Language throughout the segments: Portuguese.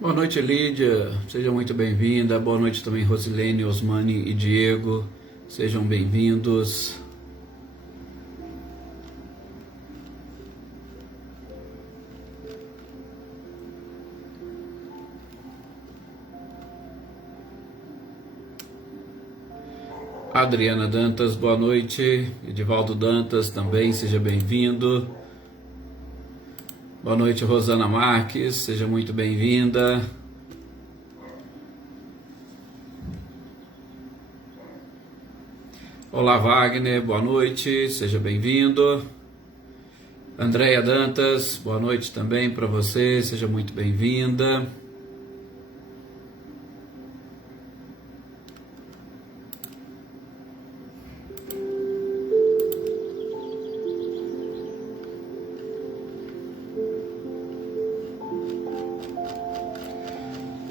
Boa noite, Lídia. Seja muito bem-vinda. Boa noite também, Rosilene, Osmani e Diego. Sejam bem-vindos. Adriana Dantas, boa noite. Edivaldo Dantas também, seja bem-vindo. Boa noite, Rosana Marques, seja muito bem-vinda. Olá, Wagner, boa noite, seja bem-vindo. Andréia Dantas, boa noite também para você, seja muito bem-vinda.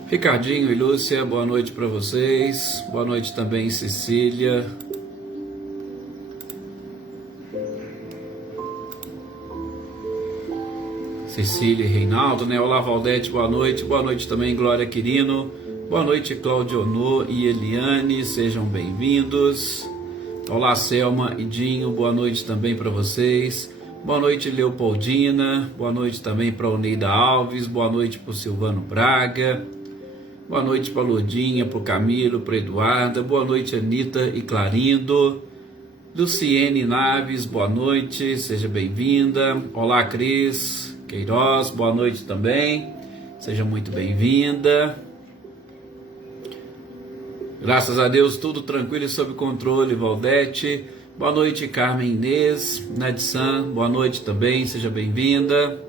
Ricardinho e Lúcia, boa noite para vocês. Boa noite também, Cecília. Cecília e Reinaldo, né? Olá, Valdete, boa noite. Boa noite também, Glória Quirino. Boa noite, Claudionô e Eliane, sejam bem-vindos. Olá, Selma e Dinho, boa noite também para vocês. Boa noite, Leopoldina. Boa noite também para Oneida Alves. Boa noite para o Silvano Braga. Boa noite para Lourdinha, para o Camilo, para Eduarda. Boa noite, Anitta e Clarindo. Luciene Naves, boa noite, seja bem-vinda. Olá, Cris Queiroz, boa noite também, seja muito bem-vinda. Graças a Deus, tudo tranquilo e sob controle, Valdete. Boa noite, Carmen Inês, Nadsan, boa noite também, seja bem-vinda.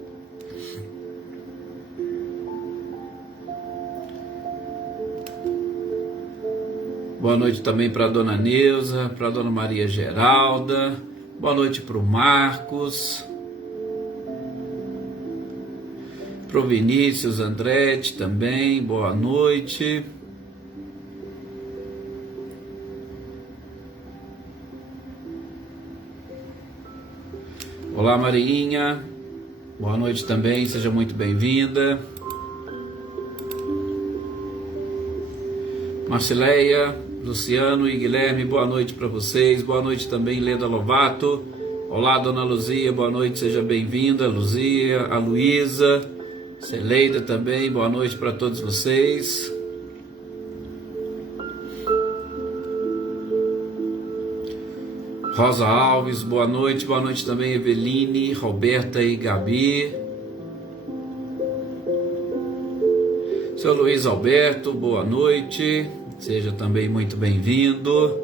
Boa noite também para a dona Neuza, para a dona Maria Geralda. Boa noite para o Marcos. Para o Vinícius Andretti também, boa noite. Olá, Mariinha. Boa noite também, seja muito bem-vinda. Marcileia, Luciano e Guilherme, boa noite para vocês. Boa noite também, Leda Lovato. Olá, dona Luzia, boa noite, seja bem-vinda. Luzia, a Luísa, Celeida também, boa noite para todos vocês. Rosa Alves, boa noite também, Eveline, Roberta e Gabi. Seu Luiz Alberto, boa noite, seja também muito bem-vindo.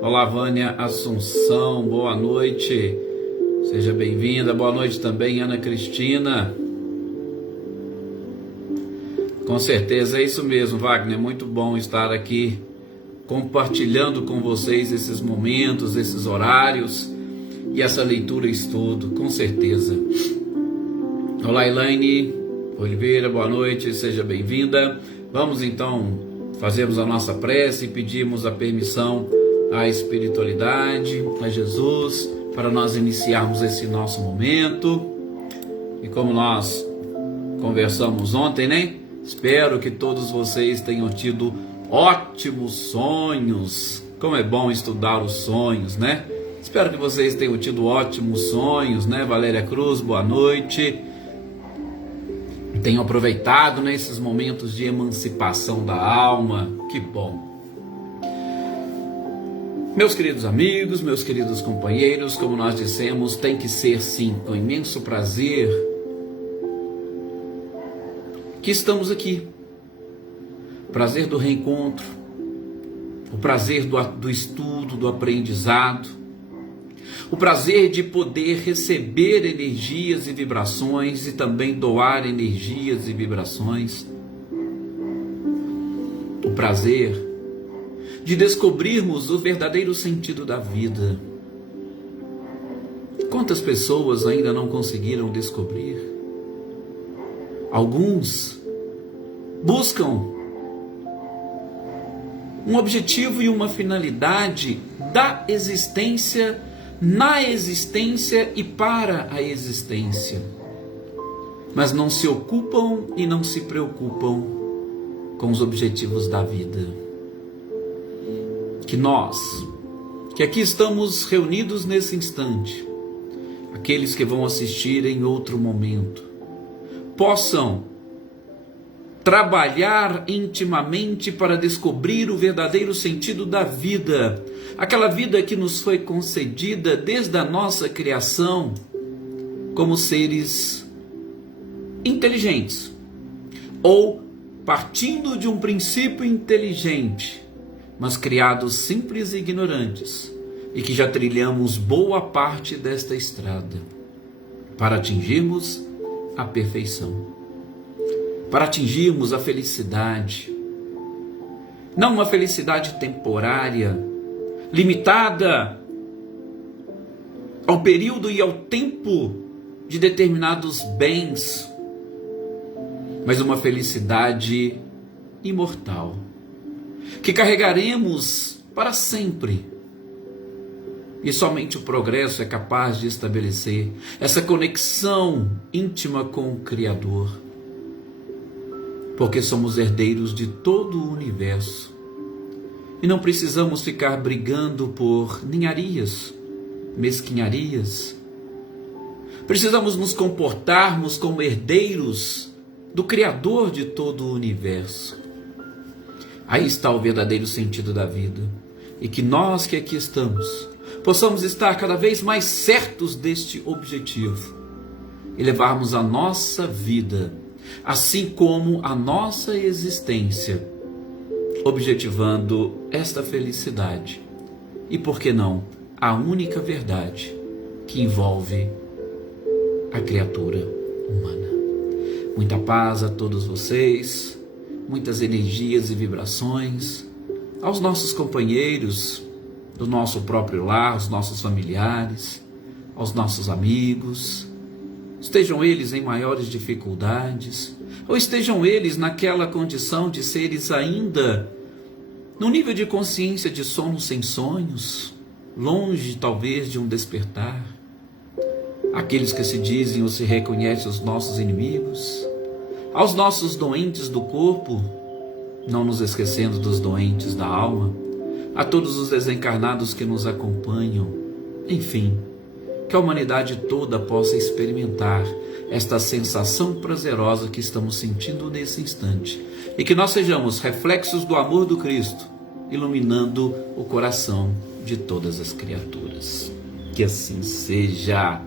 Olá, Vânia Assunção, boa noite, seja bem-vinda. Boa noite também, Ana Cristina. Com certeza, é isso mesmo, Wagner, muito bom estar aqui compartilhando com vocês esses momentos, esses horários e essa leitura e estudo, com certeza. Olá, Elaine Oliveira, boa noite, seja bem-vinda. Vamos então fazermos a nossa prece e pedirmos a permissão à espiritualidade, a Jesus, para nós iniciarmos esse nosso momento. E como nós conversamos ontem, né? Espero que todos vocês tenham tido ótimos sonhos. Como é bom estudar os sonhos, né? Espero que vocês tenham tido ótimos sonhos, né? Valéria Cruz, boa noite. Tenham aproveitado nesses momentos de emancipação da alma. Que bom. Meus queridos amigos, meus queridos companheiros, como nós dissemos, tem que ser sim com imenso prazer que estamos aqui. O prazer do reencontro, o prazer do estudo, do aprendizado, o prazer de poder receber energias e vibrações e também doar energias e vibrações, o prazer de descobrirmos o verdadeiro sentido da vida. Quantas pessoas ainda não conseguiram descobrir? Alguns buscam um objetivo e uma finalidade da existência, na existência e para a existência. mas não se ocupam e não se preocupam com os objetivos da vida. Que nós, que aqui estamos reunidos nesse instante, aqueles que vão assistir em outro momento, possam trabalhar intimamente para descobrir o verdadeiro sentido da vida, aquela vida que nos foi concedida desde a nossa criação como seres inteligentes, ou partindo de um princípio inteligente, mas criados simples e ignorantes, e que já trilhamos boa parte desta estrada para atingirmos a perfeição, para atingirmos a felicidade, não uma felicidade temporária, limitada ao período e ao tempo de determinados bens, mas uma felicidade imortal, que carregaremos para sempre. E somente o progresso é capaz de estabelecer essa conexão íntima com o Criador, porque somos herdeiros de todo o universo e não precisamos ficar brigando por ninharias, mesquinharias. Precisamos nos comportarmos como herdeiros do Criador de todo o universo. Aí está o verdadeiro sentido da vida, e que nós que aqui estamos possamos estar cada vez mais certos deste objetivo e levarmos a nossa vida, assim como a nossa existência, objetivando esta felicidade e, por que não, a única verdade que envolve a criatura humana. Muita paz a todos vocês, muitas energias e vibrações, aos nossos companheiros do nosso próprio lar, aos nossos familiares, aos nossos amigos, estejam eles em maiores dificuldades, ou estejam eles naquela condição de seres ainda no nível de consciência de sono sem sonhos, longe talvez de um despertar, aqueles que se dizem ou se reconhecem os nossos inimigos, aos nossos doentes do corpo, não nos esquecendo dos doentes da alma, a todos os desencarnados que nos acompanham, enfim, que a humanidade toda possa experimentar esta sensação prazerosa que estamos sentindo nesse instante, e que nós sejamos reflexos do amor do Cristo, iluminando o coração de todas as criaturas. Que assim seja.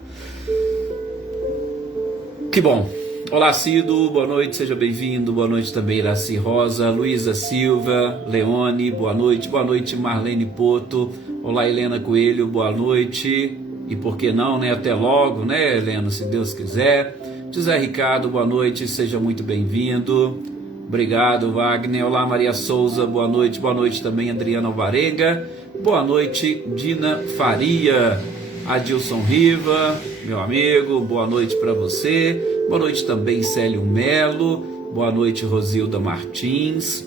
Que bom. Olá, Cido, boa noite, seja bem-vindo. Boa noite também, Iraci Rosa, Luísa Silva, Leone, boa noite, Marlene Poto. Olá, Helena Coelho, boa noite. E por que não, né? Até logo, né, Helena, se Deus quiser. José Ricardo, boa noite, seja muito bem-vindo. Obrigado, Wagner. Olá, Maria Souza, boa noite também, Adriana Alvarenga. Boa noite, Dina Faria. Adilson Riva, meu amigo, boa noite para você. Boa noite também, Célio Melo. Boa noite, Rosilda Martins.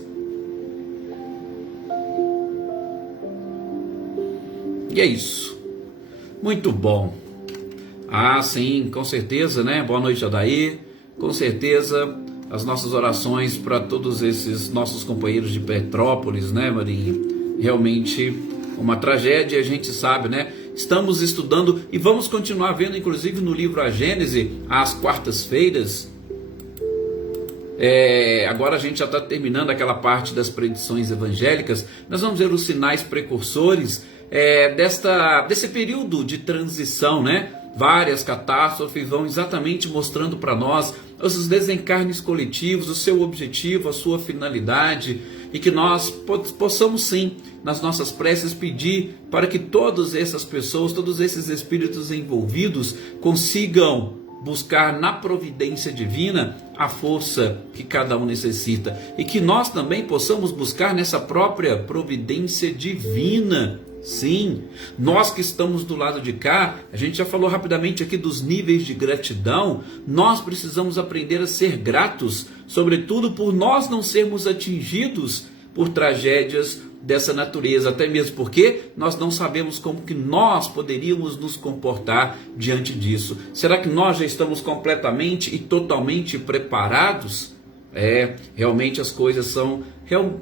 E é isso. Muito bom. Ah, sim, com certeza, né? Boa noite, Adair. Com certeza, as nossas orações para todos esses nossos companheiros de Petrópolis, né, Marinho? Realmente uma tragédia, a gente sabe, né? Estamos estudando e vamos continuar vendo, inclusive no livro A Gênese, às quartas-feiras. Agora a gente já está terminando aquela parte das predições evangélicas. Nós vamos ver os sinais precursores desse período de transição, né? Várias catástrofes vão exatamente mostrando para nós os desencarnes coletivos, o seu objetivo, a sua finalidade, e que nós possamos sim, nas nossas preces, pedir para que todas essas pessoas, todos esses espíritos envolvidos consigam buscar na providência divina a força que cada um necessita, e que nós também possamos buscar nessa própria providência divina. Sim, nós que estamos do lado de cá, a gente já falou rapidamente aqui dos níveis de gratidão. Nós precisamos aprender a ser gratos, sobretudo por nós não sermos atingidos por tragédias dessa natureza, até mesmo porque nós não sabemos como que nós poderíamos nos comportar diante disso. Será que nós já estamos completamente e totalmente preparados? Realmente as coisas são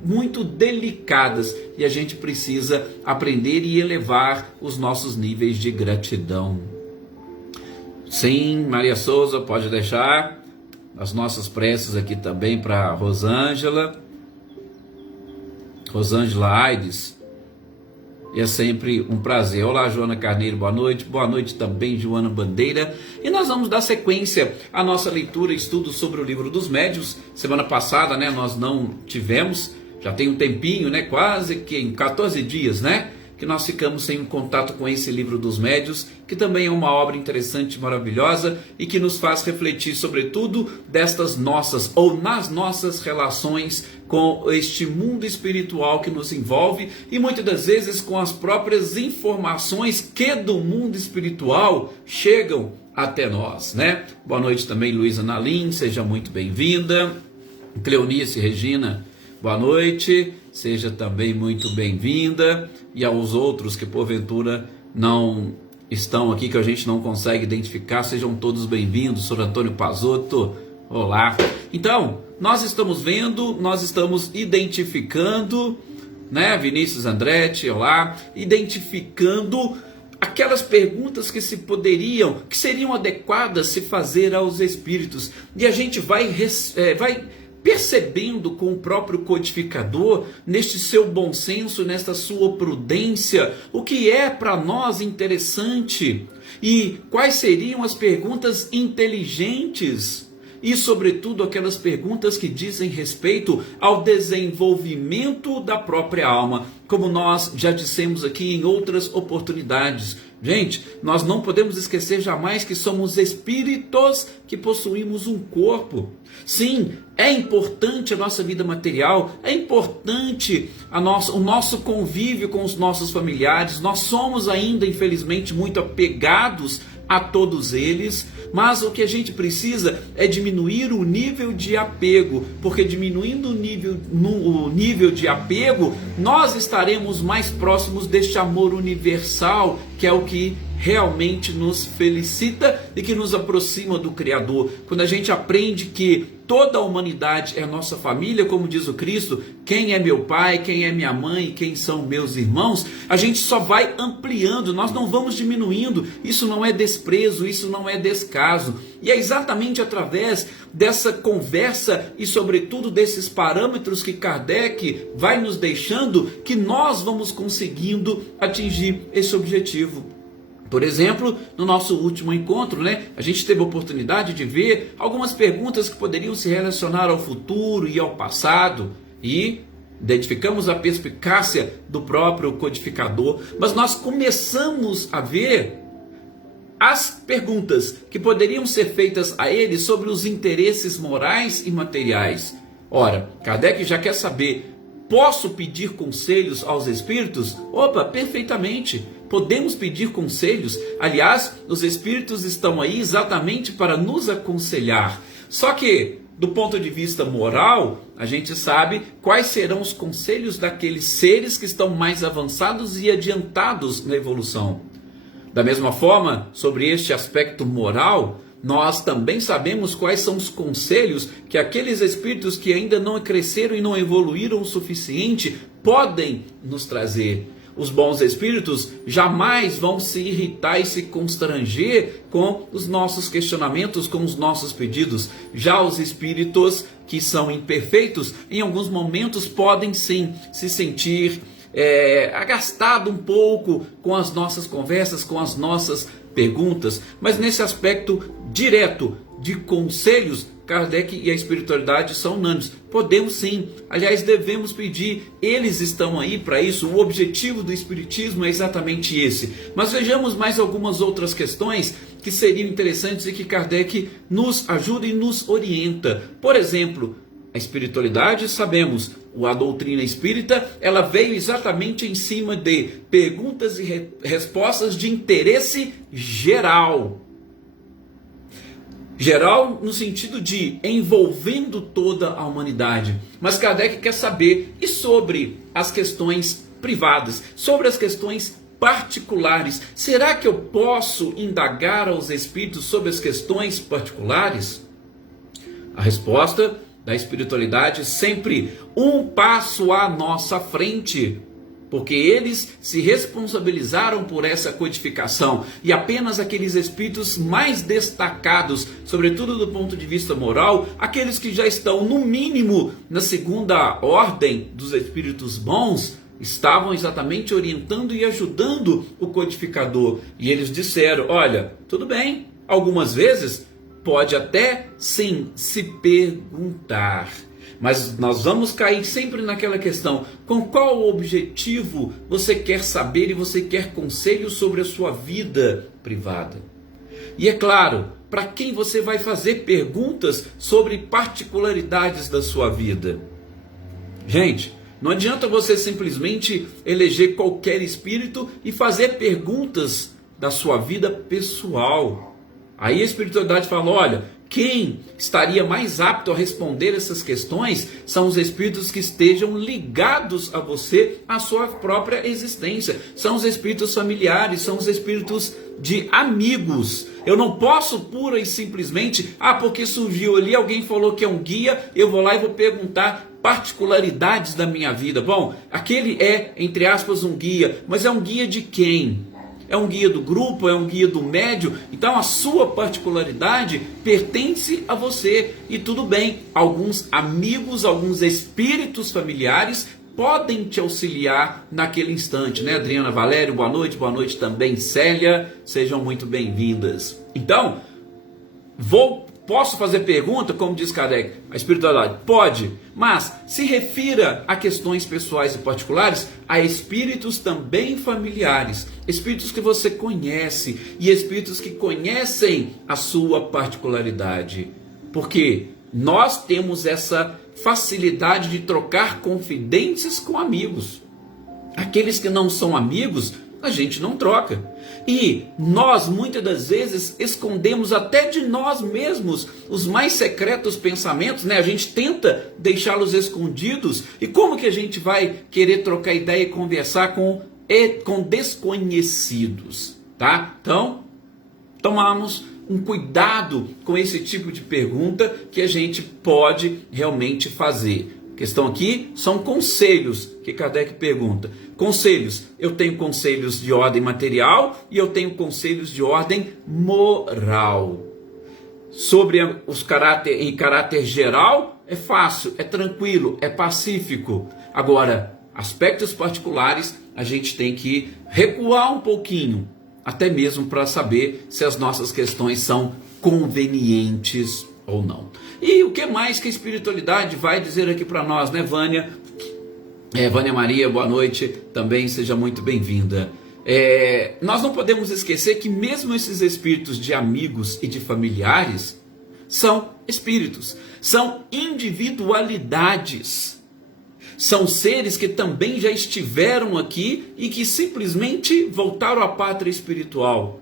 muito delicadas e a gente precisa aprender e elevar os nossos níveis de gratidão. Sim, Maria Souza, pode deixar as nossas preces aqui também para Rosângela Aides. E é sempre um prazer. Olá, Joana Carneiro, boa noite. Boa noite também, Joana Bandeira. E nós vamos dar sequência à nossa leitura e estudo sobre o Livro dos Médiuns. Semana passada, nós não tivemos, já tem um tempinho, quase que em 14 dias, que nós ficamos sem um contato com esse Livro dos Médiuns, que também é uma obra interessante e maravilhosa e que nos faz refletir sobretudo destas nossas ou nas nossas relações com este mundo espiritual que nos envolve e muitas das vezes com as próprias informações que do mundo espiritual chegam até nós, Boa noite também, Luísa Nalim, seja muito bem-vinda. Cleonice Regina, boa noite, seja também muito bem-vinda. E aos outros que porventura não estão aqui, que a gente não consegue identificar, sejam todos bem-vindos. Sr. Antônio Pazotto, olá. Então, nós estamos vendo, nós estamos identificando, Vinícius Andretti, olá, identificando aquelas perguntas que que seriam adequadas se fazer aos espíritos. E a gente vai percebendo com o próprio codificador, neste seu bom senso, nesta sua prudência, o que é para nós interessante e quais seriam as perguntas inteligentes e, sobretudo, aquelas perguntas que dizem respeito ao desenvolvimento da própria alma, como nós já dissemos aqui em outras oportunidades. Gente, nós não podemos esquecer jamais que somos espíritos que possuímos um corpo. Sim, é importante a nossa vida material, é importante o nosso convívio com os nossos familiares. Nós somos ainda, infelizmente, muito apegados a todos eles, mas o que a gente precisa é diminuir o nível de apego, porque diminuindo o nível de apego, nós estaremos mais próximos deste amor universal, que é o que realmente nos felicita e que nos aproxima do Criador. Quando a gente aprende que toda a humanidade é nossa família, como diz o Cristo, quem é meu pai, quem é minha mãe, quem são meus irmãos, a gente só vai ampliando, nós não vamos diminuindo. Isso não é desprezo, isso não é descaso. E é exatamente através dessa conversa e sobretudo desses parâmetros que Kardec vai nos deixando que nós vamos conseguindo atingir esse objetivo. Por exemplo, no nosso último encontro, a gente teve a oportunidade de ver algumas perguntas que poderiam se relacionar ao futuro e ao passado, e identificamos a perspicácia do próprio codificador, mas nós começamos a ver as perguntas que poderiam ser feitas a ele sobre os interesses morais e materiais. Ora, Kardec já quer saber: posso pedir conselhos aos espíritos? Opa, perfeitamente. Podemos pedir conselhos. Aliás, os espíritos estão aí exatamente para nos aconselhar. Só que, do ponto de vista moral, a gente sabe quais serão os conselhos daqueles seres que estão mais avançados e adiantados na evolução. Da mesma forma, sobre este aspecto moral, nós também sabemos quais são os conselhos que aqueles espíritos que ainda não cresceram e não evoluíram o suficiente podem nos trazer. Os bons espíritos jamais vão se irritar e se constranger com os nossos questionamentos, com os nossos pedidos. Já os espíritos que são imperfeitos, em alguns momentos podem sim se sentir agastado um pouco com as nossas conversas, com as nossas perguntas, mas nesse aspecto direto de conselhos, Kardec e a espiritualidade são unânimes. Podemos sim, aliás, devemos pedir, eles estão aí para isso. O objetivo do espiritismo é exatamente esse. Mas vejamos mais algumas outras questões que seriam interessantes e que Kardec nos ajuda e nos orienta. Por exemplo, a espiritualidade, sabemos, a doutrina espírita, ela veio exatamente em cima de perguntas e respostas de interesse geral. Geral no sentido de envolvendo toda a humanidade. Mas Kardec quer saber e sobre as questões privadas, sobre as questões particulares. Será que eu posso indagar aos espíritos sobre as questões particulares? A resposta da espiritualidade sempre um passo à nossa frente, porque eles se responsabilizaram por essa codificação e apenas aqueles espíritos mais destacados, sobretudo do ponto de vista moral, aqueles que já estão no mínimo na segunda ordem dos espíritos bons, estavam exatamente orientando e ajudando o codificador. E eles disseram: olha, tudo bem, algumas vezes pode até sim se perguntar, mas nós vamos cair sempre naquela questão: com qual objetivo você quer saber e você quer conselho sobre a sua vida privada? E é claro, para quem você vai fazer perguntas sobre particularidades da sua vida? Gente, não adianta você simplesmente eleger qualquer espírito e fazer perguntas da sua vida pessoal. Aí a espiritualidade fala: olha, quem estaria mais apto a responder essas questões são os espíritos que estejam ligados a você, à sua própria existência. São os espíritos familiares, são os espíritos de amigos. Eu não posso pura e simplesmente, porque surgiu ali, alguém falou que é um guia, eu vou lá e vou perguntar particularidades da minha vida. Bom, aquele é, entre aspas, um guia, mas é um guia de quem? É um guia do grupo? É um guia do médio? Então a sua particularidade pertence a você. E tudo bem, alguns amigos, alguns espíritos familiares podem te auxiliar naquele instante, né? Adriana Valério, boa noite também Célia, sejam muito bem-vindas. Então, posso fazer pergunta, como diz Kardec, a espiritualidade? Pode, mas se refira a questões pessoais e particulares, a espíritos também familiares, espíritos que você conhece e espíritos que conhecem a sua particularidade, porque nós temos essa facilidade de trocar confidências com amigos. Aqueles que não são amigos, a gente não troca. E nós muitas das vezes escondemos até de nós mesmos os mais secretos pensamentos, né? A gente tenta deixá-los escondidos. E como que a gente vai querer trocar ideia e conversar com desconhecidos, tá? Então, tomamos um cuidado com esse tipo de pergunta que a gente pode realmente fazer. A questão aqui são conselhos que Kardec pergunta. Conselhos, eu tenho conselhos de ordem material e eu tenho conselhos de ordem moral. Sobre em caráter geral, é fácil, é tranquilo, é pacífico. Agora, aspectos particulares, a gente tem que recuar um pouquinho, até mesmo para saber se as nossas questões são convenientes ou não. E o que mais que a espiritualidade vai dizer aqui para nós, né, Vânia? Vânia Maria, boa noite, também seja muito bem-vinda. Nós não podemos esquecer que mesmo esses espíritos de amigos e de familiares são espíritos, são individualidades. São seres que também já estiveram aqui e que simplesmente voltaram à pátria espiritual.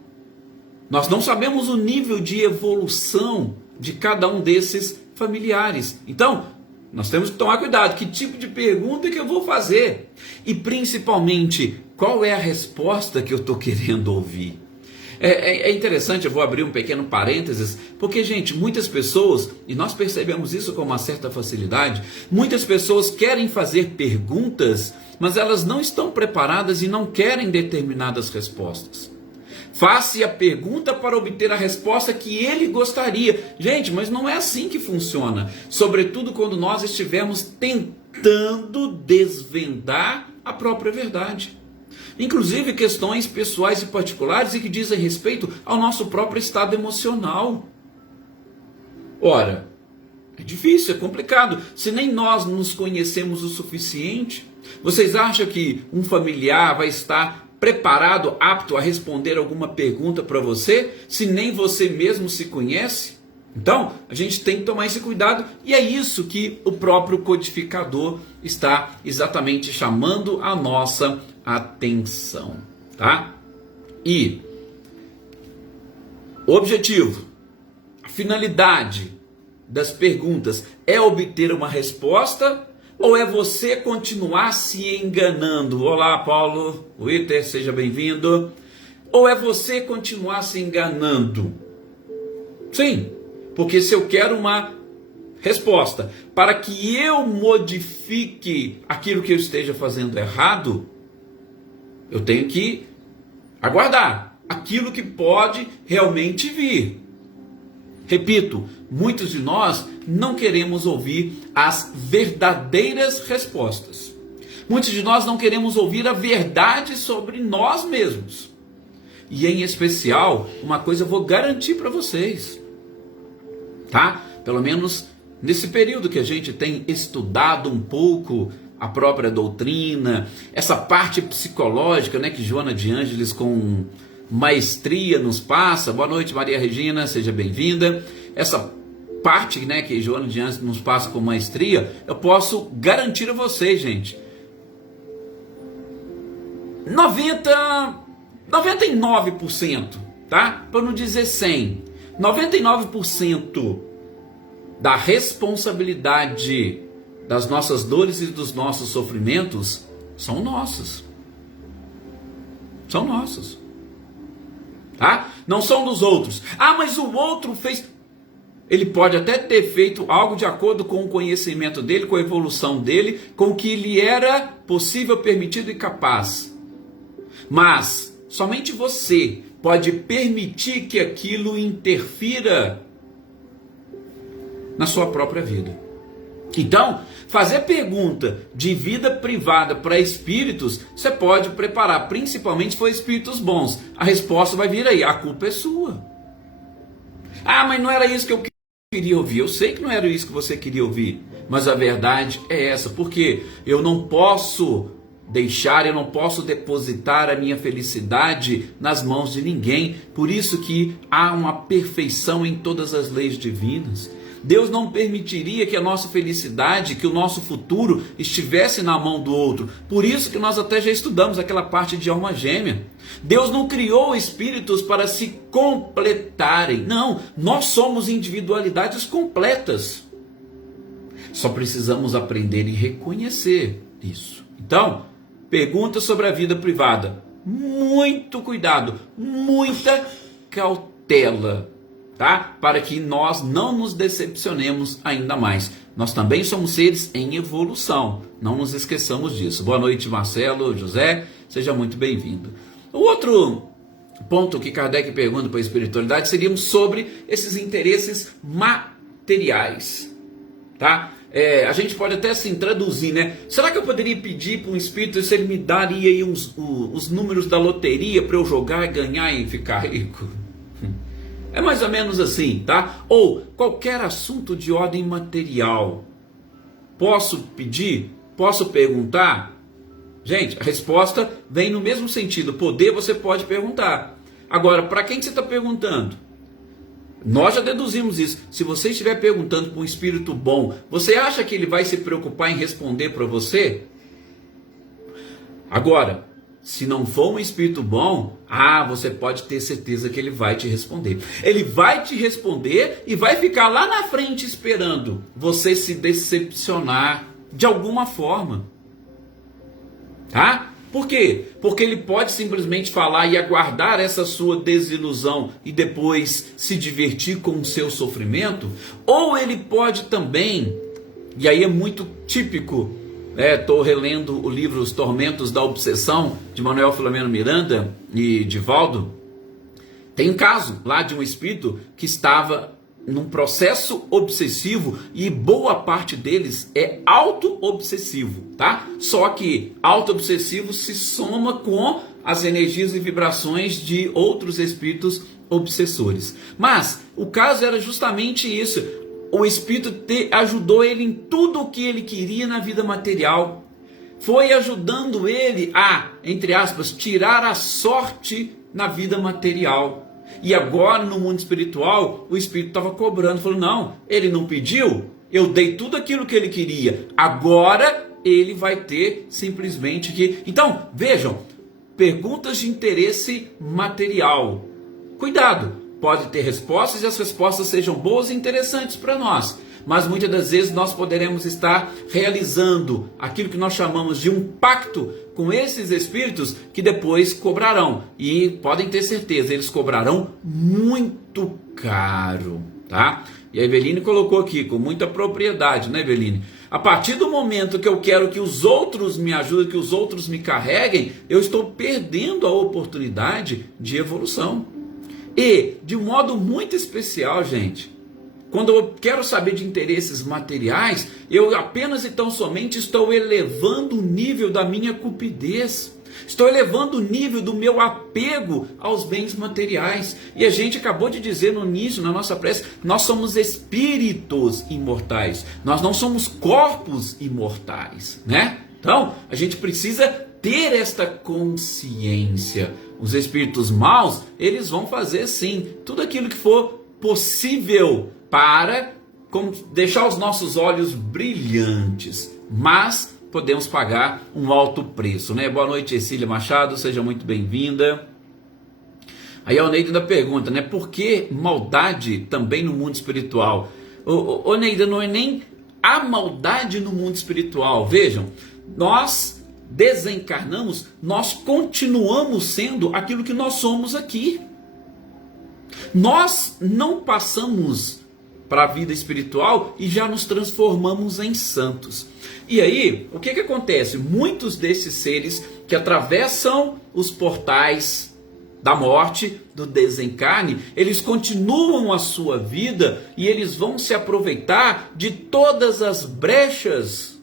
Nós não sabemos o nível de evolução de cada um desses familiares. Então, nós temos que tomar cuidado. Que tipo de pergunta que eu vou fazer? E principalmente, qual é a resposta que eu estou querendo ouvir? É interessante, eu vou abrir um pequeno parênteses, porque, gente, muitas pessoas, e nós percebemos isso com uma certa facilidade, muitas pessoas querem fazer perguntas, mas elas não estão preparadas e não querem determinadas respostas. Faça a pergunta para obter a resposta que ele gostaria. Gente, mas não é assim que funciona. Sobretudo quando nós estivermos tentando desvendar a própria verdade. Inclusive questões pessoais e particulares e que dizem respeito ao nosso próprio estado emocional. Ora, é difícil, é complicado. Se nem nós nos conhecemos o suficiente, vocês acham que um familiar vai estar preparado, apto a responder alguma pergunta para você, se nem você mesmo se conhece? Então, a gente tem que tomar esse cuidado, e é isso que o próprio codificador está exatamente chamando a nossa atenção, tá? E o objetivo, a finalidade das perguntas é obter uma resposta ou é você continuar se enganando? Olá, Paulo Witter, seja bem-vindo. Ou é você continuar se enganando? Sim, porque se eu quero uma resposta para que eu modifique aquilo que eu esteja fazendo errado, eu tenho que aguardar aquilo que pode realmente vir. Repito, muitos de nós não queremos ouvir as verdadeiras respostas. Muitos de nós não queremos ouvir a verdade sobre nós mesmos. E em especial, uma coisa eu vou garantir para vocês, tá? Pelo menos nesse período que a gente tem estudado um pouco a própria doutrina, essa parte psicológica, né, que Joana de Ângeles com maestria nos passa. Boa noite, Maria Regina, seja bem-vinda. Essa parte, né, que Joana de Ângeles nos passa com maestria, eu posso garantir a vocês, gente, 99%, tá? Para não dizer 100, 99% da responsabilidade das nossas dores e dos nossos sofrimentos são nossos. São nossos. Tá? Não são dos outros. Ah, mas o outro fez. Ele pode até ter feito algo de acordo com o conhecimento dele, com a evolução dele, com o que lhe era possível, permitido e capaz. Mas somente você pode permitir que aquilo interfira na sua própria vida. Então, fazer pergunta de vida privada para espíritos, você pode preparar, principalmente se for espíritos bons. A resposta vai vir aí, a culpa é sua. Ah, mas não era isso que eu queria ouvir. Eu sei que não era isso que você queria ouvir, mas a verdade é essa, porque eu não posso deixar, eu não posso depositar a minha felicidade nas mãos de ninguém. Por isso que há uma perfeição em todas as leis divinas. Deus não permitiria que a nossa felicidade, que o nosso futuro estivesse na mão do outro. Por isso que nós até já estudamos aquela parte de alma gêmea. Deus não criou espíritos para se completarem. Não, nós somos individualidades completas. Só precisamos aprender e reconhecer isso. Então, pergunta sobre a vida privada. Muito cuidado, muita cautela. Tá? Para que nós não nos decepcionemos ainda mais. Nós também somos seres em evolução. Não nos esqueçamos disso. Boa noite, Marcelo, José. Seja muito bem-vindo. O outro ponto que Kardec pergunta para a espiritualidade seria sobre esses interesses materiais. Tá? A gente pode até assim traduzir, né? Será que eu poderia pedir para um espírito se ele me daria aí os números da loteria para eu jogar, ganhar e ficar rico? É mais ou menos assim, tá? Ou qualquer assunto de ordem material. Posso pedir? Posso perguntar? Gente, a resposta vem no mesmo sentido. Poder você pode perguntar. Agora, para quem que você está perguntando? Nós já deduzimos isso. Se você estiver perguntando para um espírito bom, você acha que ele vai se preocupar em responder para você? Agora, se não for um espírito bom, você pode ter certeza que ele vai te responder. Ele vai te responder e vai ficar lá na frente esperando você se decepcionar de alguma forma. Tá? Por quê? Porque ele pode simplesmente falar e aguardar essa sua desilusão e depois se divertir com o seu sofrimento. Ou ele pode também, e aí é muito típico, estou relendo o livro Os Tormentos da Obsessão, de Manuel Filomeno Miranda e Divaldo. Tem um caso lá de um espírito que estava num processo obsessivo e boa parte deles é auto-obsessivo, tá? Só que auto-obsessivo se soma com as energias e vibrações de outros espíritos obsessores. Mas o caso era justamente isso. O espírito ajudou ele em tudo o que ele queria na vida material. Foi ajudando ele a, entre aspas, tirar a sorte na vida material. E agora, no mundo espiritual, o espírito estava cobrando. Falou, não, ele não pediu, eu dei tudo aquilo que ele queria. Agora, ele vai ter simplesmente que... Então, vejam, perguntas de interesse material. Cuidado, pode ter respostas e as respostas sejam boas e interessantes para nós. Mas muitas das vezes nós poderemos estar realizando aquilo que nós chamamos de um pacto com esses espíritos que depois cobrarão. E podem ter certeza, eles cobrarão muito caro, tá? E a Eveline colocou aqui com muita propriedade, né, Eveline? A partir do momento que eu quero que os outros me ajudem, que os outros me carreguem, eu estou perdendo a oportunidade de evolução. E, de um modo muito especial, gente, quando eu quero saber de interesses materiais, eu apenas e tão somente estou elevando o nível da minha cupidez. Estou elevando o nível do meu apego aos bens materiais. E a gente acabou de dizer no início, na nossa prece, nós somos espíritos imortais. Nós não somos corpos imortais, né? Então, a gente precisa ter esta consciência. Os espíritos maus, eles vão fazer sim tudo aquilo que for possível para deixar os nossos olhos brilhantes, mas podemos pagar um alto preço, né? Boa noite, Cecília Machado, seja muito bem-vinda. Aí a Neida ainda pergunta, né? Por que maldade também no mundo espiritual? Ô Neida, não é nem a maldade no mundo espiritual. Vejam, nós desencarnamos, nós continuamos sendo aquilo que nós somos aqui. Nós não passamos para a vida espiritual e já nos transformamos em santos. E aí, o que acontece? Muitos desses seres que atravessam os portais da morte, do desencarne, eles continuam a sua vida e eles vão se aproveitar de todas as brechas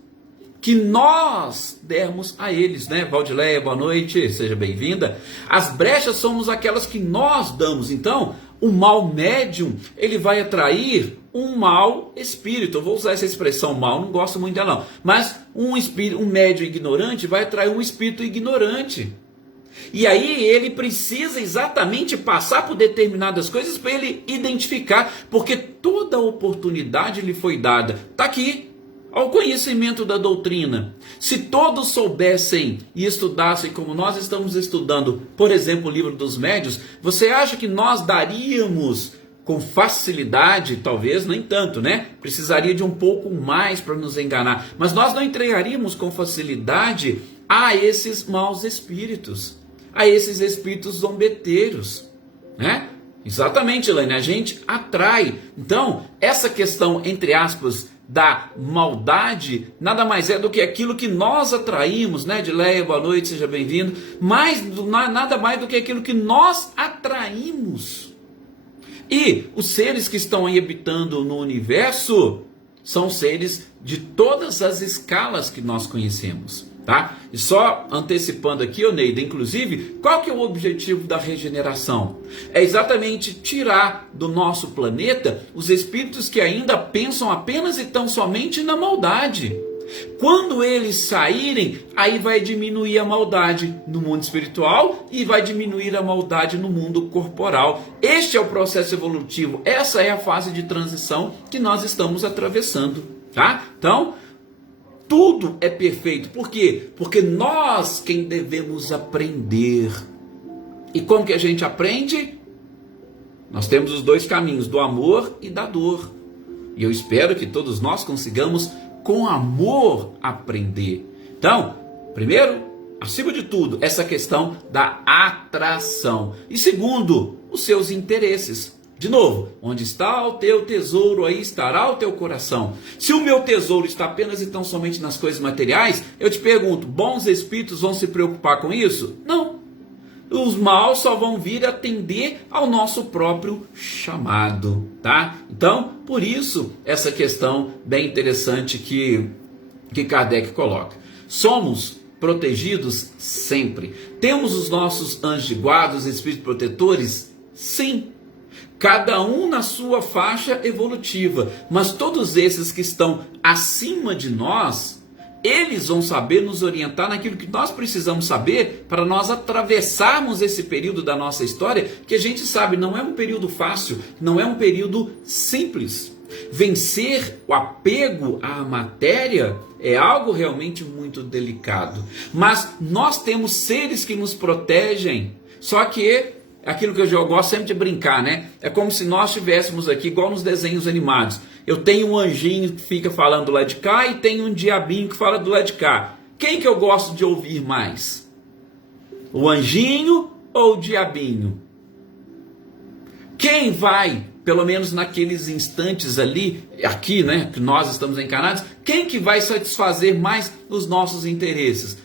que nós dermos a eles, né? Valdileia, boa noite, seja bem-vinda. As brechas somos aquelas que nós damos. Então, o mal médium, ele vai atrair um mau espírito. Eu vou usar essa expressão mal, não gosto muito dela não. Mas um médium ignorante vai atrair um espírito ignorante. E aí ele precisa exatamente passar por determinadas coisas para ele identificar, porque toda oportunidade lhe foi dada. Está aqui, ao conhecimento da doutrina. Se todos soubessem e estudassem como nós estamos estudando, por exemplo, o livro dos médiuns, você acha que nós daríamos com facilidade? Talvez nem tanto, né? Precisaria de um pouco mais para nos enganar. Mas nós não entregaríamos com facilidade a esses maus espíritos, a esses espíritos zombeteiros, né? Exatamente, Elaine, a gente atrai. Então, essa questão, entre aspas, da maldade, nada mais é do que aquilo que nós atraímos, né? Edileia, boa noite, seja bem-vindo. Nada mais do que aquilo que nós atraímos. E os seres que estão aí habitando no universo são seres de todas as escalas que nós conhecemos, tá? E só antecipando aqui, Neida, inclusive, qual que é o objetivo da regeneração? É exatamente tirar do nosso planeta os espíritos que ainda pensam apenas e tão somente na maldade. Quando eles saírem, aí vai diminuir a maldade no mundo espiritual e vai diminuir a maldade no mundo corporal. Este é o processo evolutivo, essa é a fase de transição que nós estamos atravessando, tá? Então, tudo é perfeito. Por quê? Porque nós quem devemos aprender. E como que a gente aprende? Nós temos os dois caminhos, do amor e da dor. E eu espero que todos nós consigamos, com amor, aprender. Então, primeiro, acima de tudo, essa questão da atração. E segundo, os seus interesses. De novo, onde está o teu tesouro, aí estará o teu coração. Se o meu tesouro está apenas e tão somente nas coisas materiais, eu te pergunto, bons espíritos vão se preocupar com isso? Não. Os maus só vão vir atender ao nosso próprio chamado, tá? Então, por isso, essa questão bem interessante que Kardec coloca. Somos protegidos sempre. Temos os nossos anjos de guarda, os espíritos protetores? Sim. Cada um na sua faixa evolutiva. Mas todos esses que estão acima de nós, eles vão saber nos orientar naquilo que nós precisamos saber para nós atravessarmos esse período da nossa história, que a gente sabe não é um período fácil, não é um período simples. Vencer o apego à matéria é algo realmente muito delicado. Mas nós temos seres que nos protegem, só que É aquilo que eu gosto sempre de brincar, né? É como se nós estivéssemos aqui, igual nos desenhos animados. Eu tenho um anjinho que fica falando do lado de cá e tenho um diabinho que fala do lado de cá. Quem que eu gosto de ouvir mais? O anjinho ou o diabinho? Quem vai, pelo menos naqueles instantes ali, aqui, né, que nós estamos encarnados, quem que vai satisfazer mais os nossos interesses?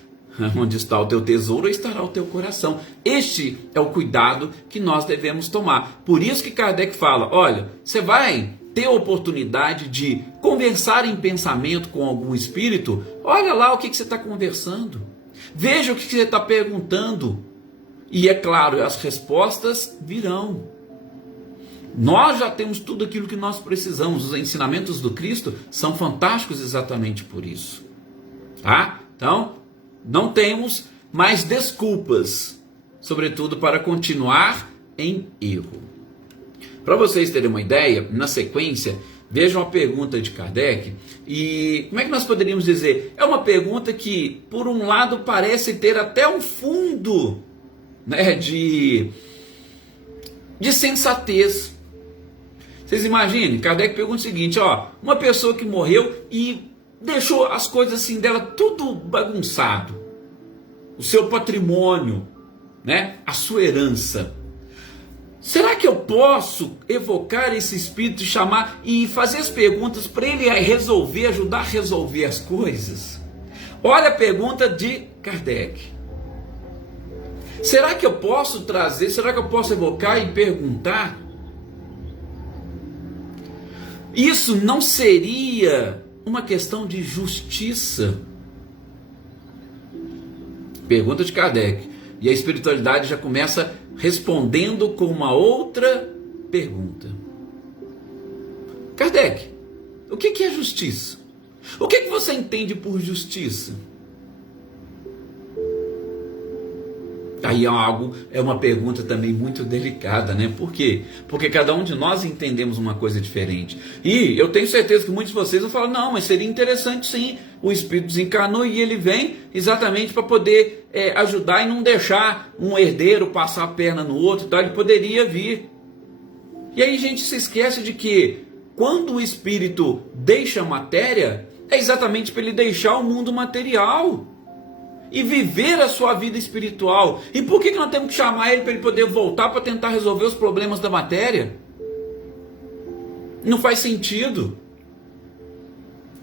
Onde está o teu tesouro, estará o teu coração. Este é o cuidado que nós devemos tomar. Por isso que Kardec fala, olha, você vai ter a oportunidade de conversar em pensamento com algum espírito, olha lá o que você está conversando. Veja o que você está perguntando. E é claro, as respostas virão. Nós já temos tudo aquilo que nós precisamos. Os ensinamentos do Cristo são fantásticos exatamente por isso. Tá? Então, não temos mais desculpas, sobretudo para continuar em erro. Para vocês terem uma ideia, na sequência, vejam a pergunta de Kardec. E como é que nós poderíamos dizer? É uma pergunta que, por um lado, parece ter até um fundo, né, de sensatez. Vocês imaginem, Kardec pergunta o seguinte, ó, uma pessoa que morreu e deixou as coisas assim dela tudo bagunçado. O seu patrimônio, né, a sua herança. Será que eu posso evocar esse espírito, chamar e fazer as perguntas para ele resolver, ajudar a resolver as coisas? Olha a pergunta de Kardec. Será que eu posso trazer, será que eu posso evocar e perguntar? Isso não seria uma questão de justiça? Pergunta de Kardec. E a espiritualidade já começa respondendo com uma outra pergunta. Kardec, o que é justiça? O que você entende por justiça? Aí é uma pergunta também muito delicada, né? Por quê? Porque cada um de nós entendemos uma coisa diferente. E eu tenho certeza que muitos de vocês vão falar, não, mas seria interessante sim, o espírito desencarnou e ele vem exatamente para poder ajudar e não deixar um herdeiro passar a perna no outro, tá? Ele poderia vir. E aí a gente se esquece de que quando o espírito deixa a matéria, é exatamente para ele deixar o mundo material e viver a sua vida espiritual. E por que nós temos que chamar ele para ele poder voltar para tentar resolver os problemas da matéria? Não faz sentido,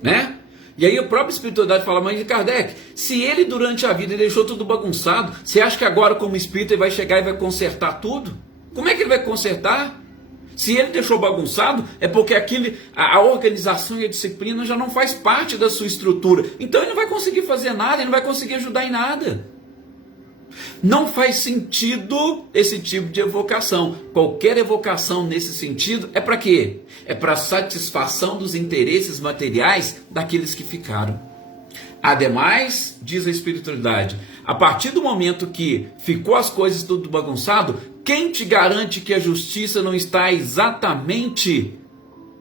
né? E aí a própria espiritualidade fala, mas Kardec, se ele durante a vida deixou tudo bagunçado, você acha que agora como espírito ele vai chegar e vai consertar tudo? Como é que ele vai consertar? Se ele deixou bagunçado, é porque a organização e a disciplina já não faz parte da sua estrutura. Então ele não vai conseguir fazer nada, ele não vai conseguir ajudar em nada. Não faz sentido esse tipo de evocação. Qualquer evocação nesse sentido é para quê? É para satisfação dos interesses materiais daqueles que ficaram. Ademais, diz a espiritualidade, a partir do momento que ficou as coisas tudo bagunçado, quem te garante que a justiça não está exatamente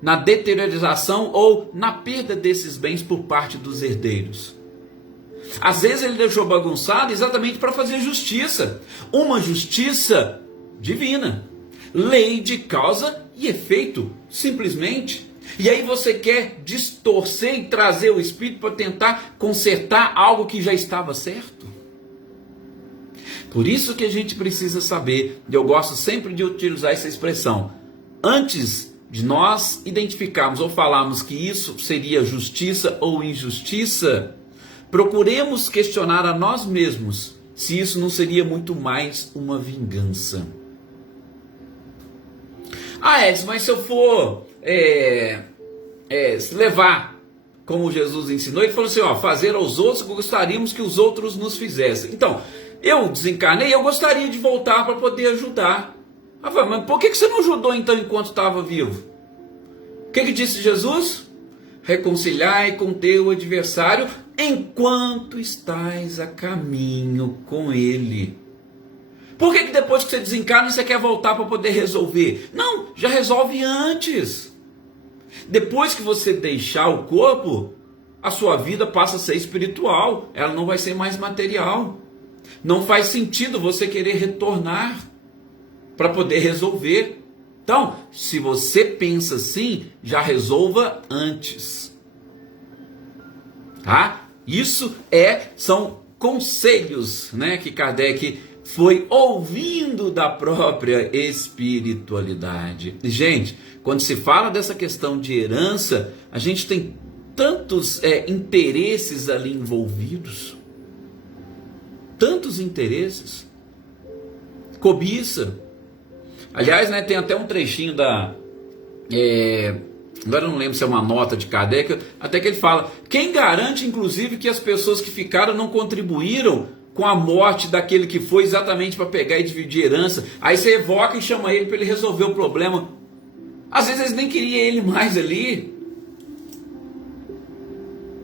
na deteriorização ou na perda desses bens por parte dos herdeiros? Às vezes ele deixou bagunçado exatamente para fazer justiça, uma justiça divina, lei de causa e efeito, simplesmente. E aí você quer distorcer e trazer o espírito para tentar consertar algo que já estava certo? Por isso que a gente precisa saber, e eu gosto sempre de utilizar essa expressão, antes de nós identificarmos ou falarmos que isso seria justiça ou injustiça, procuremos questionar a nós mesmos se isso não seria muito mais uma vingança. Ah, Edson, mas se eu for se levar como Jesus ensinou, ele falou assim, ó, fazer aos outros o que gostaríamos que os outros nos fizessem. Então, eu desencarnei e eu gostaria de voltar para poder ajudar. Mas por que você não ajudou então enquanto estava vivo? O que disse Jesus? Reconciliai com teu adversário enquanto estás a caminho com ele. Por que depois que você desencarna você quer voltar para poder resolver? Não, já resolve antes. Depois que você deixar o corpo, a sua vida passa a ser espiritual, ela não vai ser mais material. Não faz sentido você querer retornar. para poder resolver. Então, se você pensa assim, já resolva antes. Tá? Isso são conselhos, né, que Kardec foi ouvindo da própria espiritualidade. Gente, quando se fala dessa questão de herança, a gente tem tantos interesses ali envolvidos. Tantos interesses. Cobiça. Aliás, né, tem até um trechinho agora eu não lembro se é uma nota de Kardec, até que ele fala: quem garante, inclusive, que as pessoas que ficaram não contribuíram com a morte daquele que foi exatamente para pegar e dividir herança? Aí você evoca e chama ele para ele resolver o problema. Às vezes eles nem queriam ele mais ali.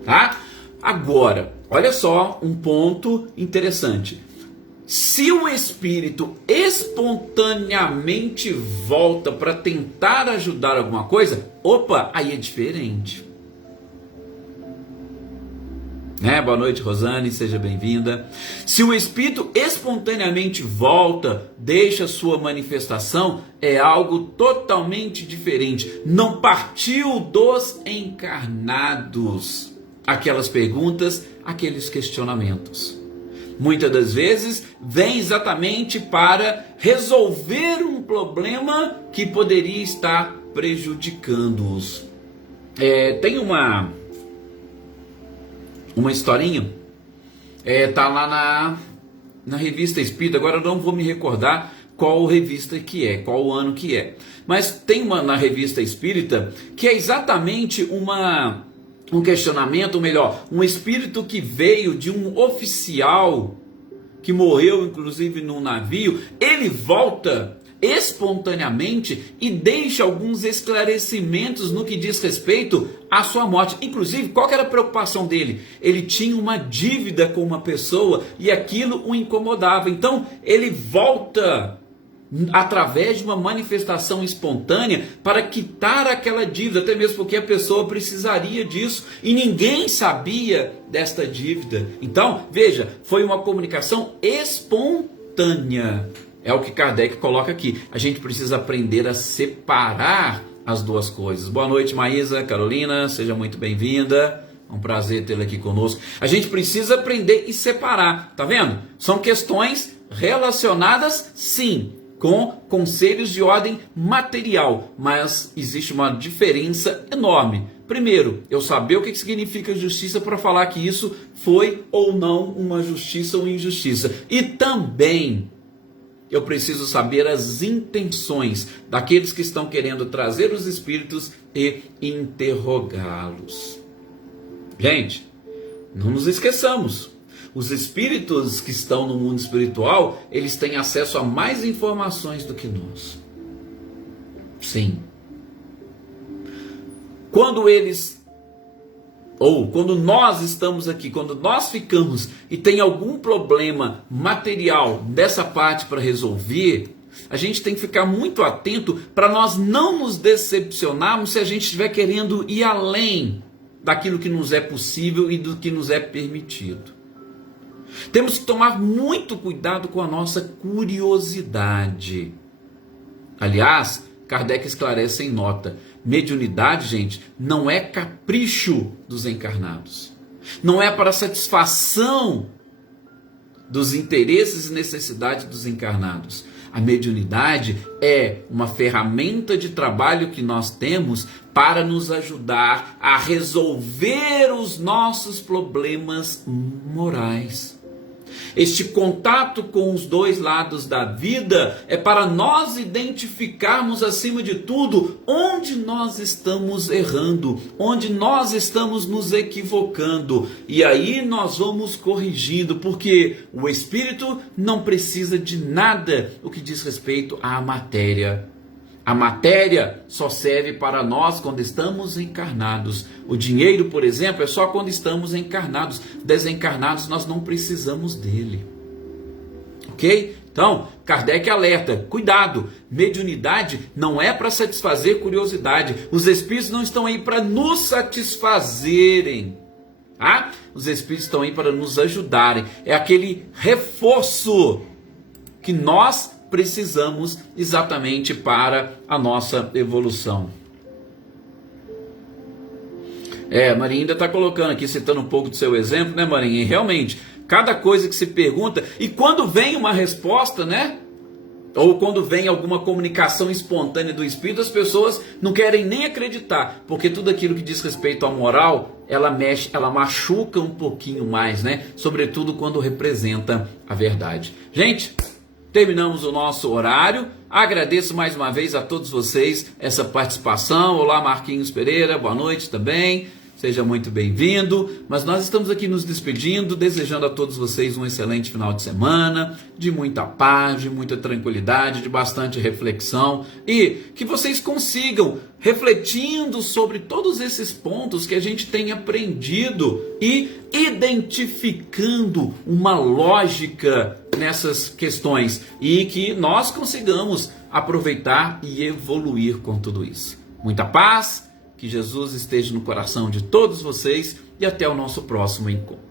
Tá? Agora, olha só um ponto interessante. Se o espírito espontaneamente volta para tentar ajudar alguma coisa, opa, aí é diferente. Boa noite, Rosane, seja bem-vinda. Se o espírito espontaneamente volta, deixa sua manifestação, é algo totalmente diferente. Não partiu dos encarnados aquelas perguntas, aqueles questionamentos. Muitas das vezes vem exatamente para resolver um problema que poderia estar prejudicando-os. Tem uma historinha, tá lá na Revista Espírita. Agora eu não vou me recordar qual revista que é, qual ano que é, mas tem uma na Revista Espírita que é exatamente um questionamento, ou melhor, um espírito que veio de um oficial que morreu inclusive num navio. Ele volta espontaneamente e deixa alguns esclarecimentos no que diz respeito à sua morte. Inclusive, qual que era a preocupação dele? Ele tinha uma dívida com uma pessoa e aquilo o incomodava. Então ele volta através de uma manifestação espontânea para quitar aquela dívida, até mesmo porque a pessoa precisaria disso e ninguém sabia desta dívida. Então, veja, foi uma comunicação espontânea. É o que Kardec coloca aqui. A gente precisa aprender a separar as duas coisas. Boa noite, Maísa, Carolina, seja muito bem-vinda. É um prazer tê-la aqui conosco. A gente precisa aprender e separar, tá vendo? São questões relacionadas, sim, com conselhos de ordem material, mas existe uma diferença enorme. Primeiro, eu saber o que significa justiça para falar que isso foi ou não uma justiça ou injustiça. E também eu preciso saber as intenções daqueles que estão querendo trazer os espíritos e interrogá-los. Gente, não nos esqueçamos. Os espíritos que estão no mundo espiritual, eles têm acesso a mais informações do que nós. Sim. Quando nós estamos aqui, quando nós ficamos e tem algum problema material dessa parte para resolver, a gente tem que ficar muito atento para nós não nos decepcionarmos se a gente estiver querendo ir além daquilo que nos é possível e do que nos é permitido. Temos que tomar muito cuidado com a nossa curiosidade. Aliás, Kardec esclarece em nota: mediunidade, gente, não é capricho dos encarnados. Não é para satisfação dos interesses e necessidades dos encarnados. A mediunidade é uma ferramenta de trabalho que nós temos para nos ajudar a resolver os nossos problemas morais. Este contato com os dois lados da vida é para nós identificarmos, acima de tudo, onde nós estamos errando, onde nós estamos nos equivocando. E aí nós vamos corrigindo, porque o espírito não precisa de nada o que diz respeito à matéria. A matéria só serve para nós quando estamos encarnados. O dinheiro, por exemplo, é só quando estamos encarnados. Desencarnados, nós não precisamos dele. Ok? Então, Kardec alerta: cuidado, mediunidade não é para satisfazer curiosidade. Os espíritos não estão aí para nos satisfazerem. Tá? Os espíritos estão aí para nos ajudarem. É aquele reforço que nós precisamos exatamente para a nossa evolução. Marinha ainda está colocando aqui, citando um pouco do seu exemplo, né, Marinha? E realmente, cada coisa que se pergunta, e quando vem uma resposta, né? Ou quando vem alguma comunicação espontânea do Espírito, as pessoas não querem nem acreditar, porque tudo aquilo que diz respeito à moral, ela mexe, ela machuca um pouquinho mais, né? Sobretudo quando representa a verdade. Gente, terminamos o nosso horário. Agradeço mais uma vez a todos vocês essa participação. Olá, Marquinhos Pereira, boa noite também. Seja muito bem-vindo, mas nós estamos aqui nos despedindo, desejando a todos vocês um excelente final de semana, de muita paz, de muita tranquilidade, de bastante reflexão, e que vocês consigam, refletindo sobre todos esses pontos que a gente tem aprendido e identificando uma lógica nessas questões, e que nós consigamos aproveitar e evoluir com tudo isso. Muita paz. Que Jesus esteja no coração de todos vocês e até o nosso próximo encontro.